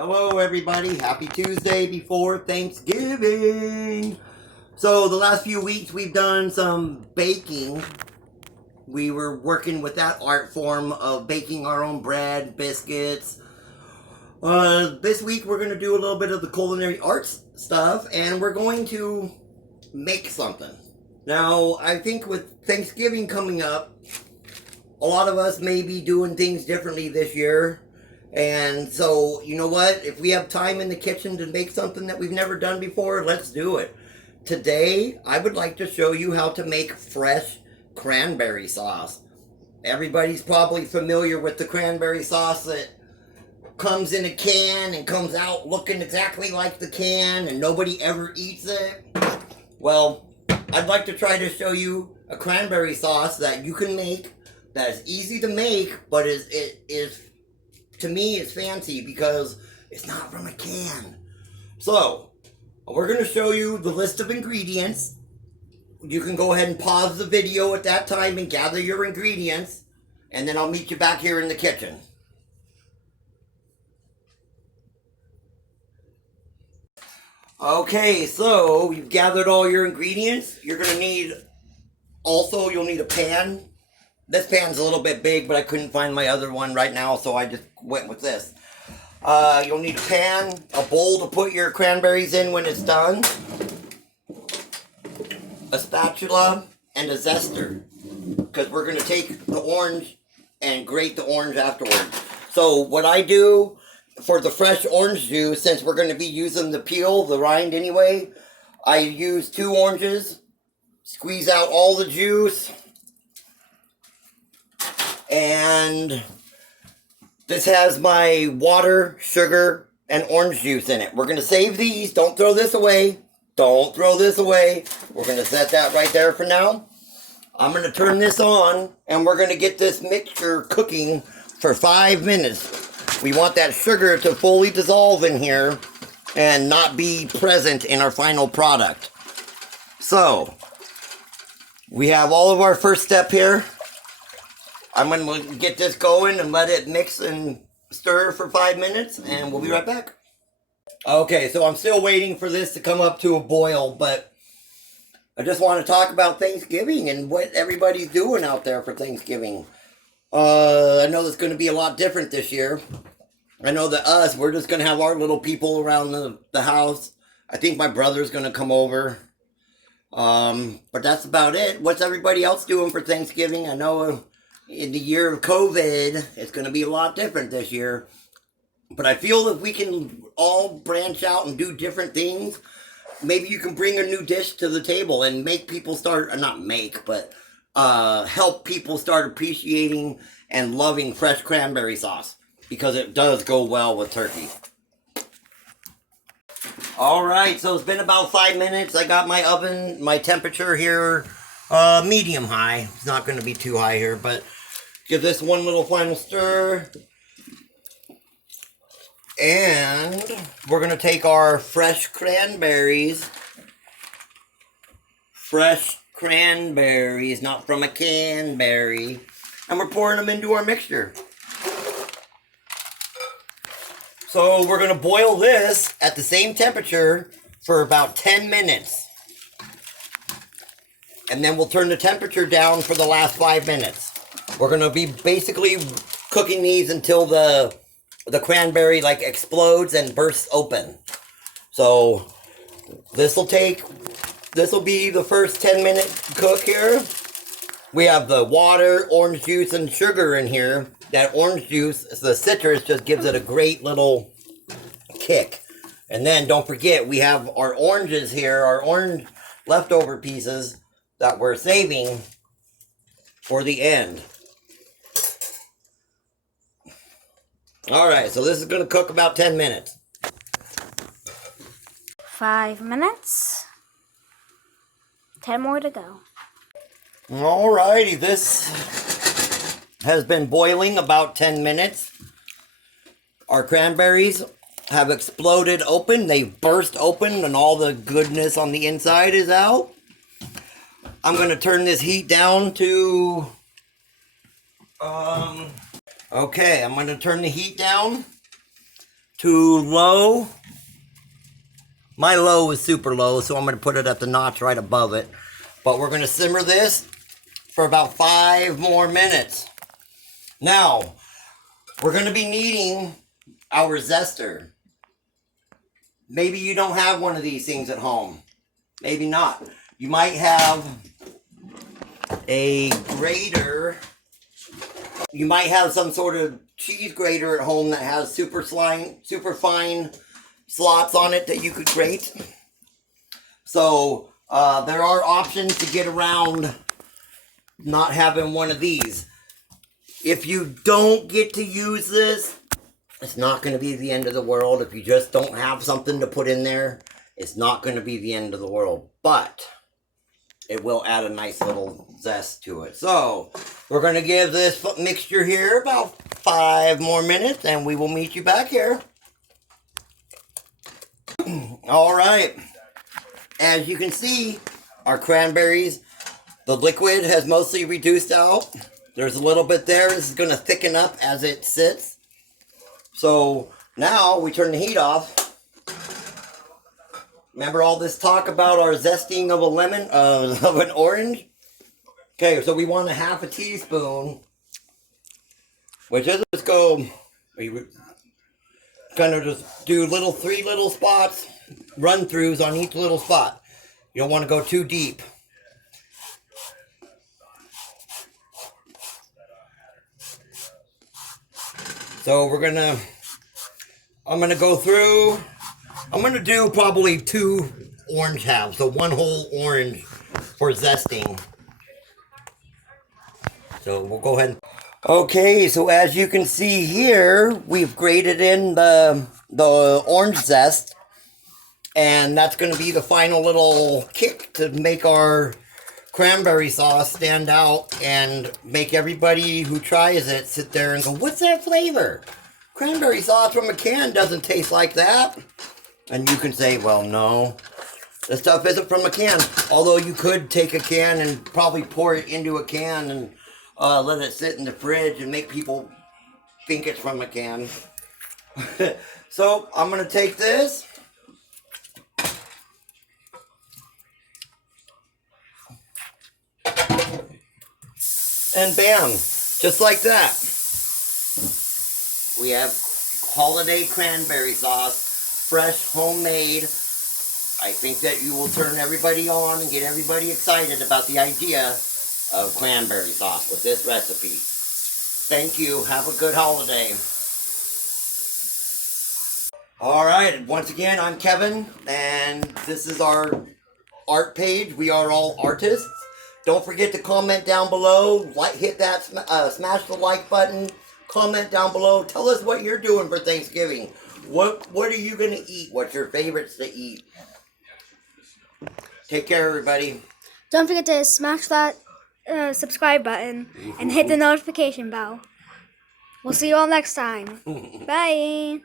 Hello everybody, happy Tuesday before Thanksgiving. So the last few weeks we've done some baking. We were working with that art form of baking our own bread, biscuits. This week we're going to do a little bit of the culinary arts stuff and we're going to make something. Now I think with Thanksgiving coming up, a lot of us may be doing things differently this year. And so, you know what? If we have time in the kitchen to make something that we've never done before, let's do it. Today, I would like to show you how to make fresh cranberry sauce. Everybody's probably familiar with the cranberry sauce that comes in a can and comes out looking exactly like the can and nobody ever eats it. Well, I'd like to try to show you a cranberry sauce that you can make that is easy to make, but to me, it's fancy because it's not from a can. So, we're going to show you the list of ingredients. You can go ahead and pause the video at that time and gather your ingredients. And then I'll meet you back here in the kitchen. Okay, so you've gathered all your ingredients. You're going to need, you'll need a pan. This pan's a little bit big, but I couldn't find my other one right now, so I just went with this. You'll need a pan, a bowl to put your cranberries in when it's done, a spatula, and a zester, because we're going to take the orange and grate the orange afterwards. So what I do for the fresh orange juice, since we're going to be using the peel, the rind anyway, I use 2 oranges, squeeze out all the juice, and this has my water, sugar, and orange juice in it. We're going to save these. Don't throw this away. Don't throw this away. We're going to set that right there for now. I'm going to turn this on, and we're going to get this mixture cooking for 5 minutes. We want that sugar to fully dissolve in here and not be present in our final product. So, we have all of our first step here. I'm going to get this going and let it mix and stir for 5 minutes, and we'll be right back. Okay, so I'm still waiting for this to come up to a boil, but I just want to talk about Thanksgiving and what everybody's doing out there for Thanksgiving. I know it's going to be a lot different this year. I know that we're just going to have our little people around the house. I think my brother's going to come over. But that's about it. What's everybody else doing for Thanksgiving? I know in the year of COVID, it's going to be a lot different this year. But I feel that we can all branch out and do different things. Maybe you can bring a new dish to the table and make people start, help people start appreciating and loving fresh cranberry sauce. Because it does go well with turkey. Alright, so it's been about 5 minutes. I got my oven, my temperature here, medium high. It's not going to be too high here, but give this one little final stir. And we're going to take our fresh cranberries. Fresh cranberries, not from a canberry. And we're pouring them into our mixture. So we're going to boil this at the same temperature for about 10 minutes. And then we'll turn the temperature down for the last 5 minutes. We're going to be basically cooking these until the cranberry explodes and bursts open. So this will be the first 10-minute cook here. We have the water, orange juice, and sugar in here. That orange juice, the citrus, just gives it a great little kick. And then don't forget, we have our oranges here, our orange leftover pieces that we're saving for the end. Alright, so this is going to cook about 10 minutes. 5 minutes. 10 more to go. Alrighty, this has been boiling about 10 minutes. Our cranberries have exploded open. They've burst open and all the goodness on the inside is out. I'm going to turn this heat down to... Okay, I'm going to turn the heat down to low. My low is super low, so I'm going to put it at the notch right above it. But we're going to simmer this for about 5 more minutes. Now, we're going to be needing our zester. Maybe you don't have one of these things at home. Maybe not. You might have a grater. You might have some sort of cheese grater at home that has super fine slots on it that you could grate. So there are options to get around not having one of these. If you don't get to use this, it's not going to be the end of the world. If you just don't have something to put in there, it's not going to be the end of the world. But it will add a nice little zest to it. So we're going to give this mixture here about 5 more minutes, and we will meet you back here. All right. As you can see, our cranberries, the liquid has mostly reduced out. There's a little bit there. This is going to thicken up as it sits. So now we turn the heat off. Remember all this talk about our zesting of a lemon, of an orange? Okay, so we want a 1/2 teaspoon, which is, let's go, we kind of just do 3 little spots, run throughs on each little spot. You don't want to go too deep. So I'm gonna go through, I'm gonna do probably 2 orange halves, so 1 whole orange for zesting. So we'll go ahead. Okay, so as you can see here, we've grated in the orange zest, and that's gonna be the final little kick to make our cranberry sauce stand out and make everybody who tries it sit there and go, what's that flavor? Cranberry sauce from a can doesn't taste like that. And you can say, well, no, this stuff isn't from a can. Although you could take a can and probably pour it into a can and let it sit in the fridge and make people think it's from a can. So I'm going to take this. And bam, just like that, we have holiday cranberry sauce, fresh, homemade. I think that you will turn everybody on and get everybody excited about the idea of cranberry sauce with this recipe. Thank you. Have a good holiday. All right, once again, I'm Kevin, and this is our art page. We are all artists. Don't forget to comment down below, hit that, smash the like button, comment down below, tell us what you're doing for Thanksgiving. What are you going to eat? What's your favorites to eat? Take care, everybody. Don't forget to smash that subscribe button and hit the notification bell. We'll see you all next time. Bye.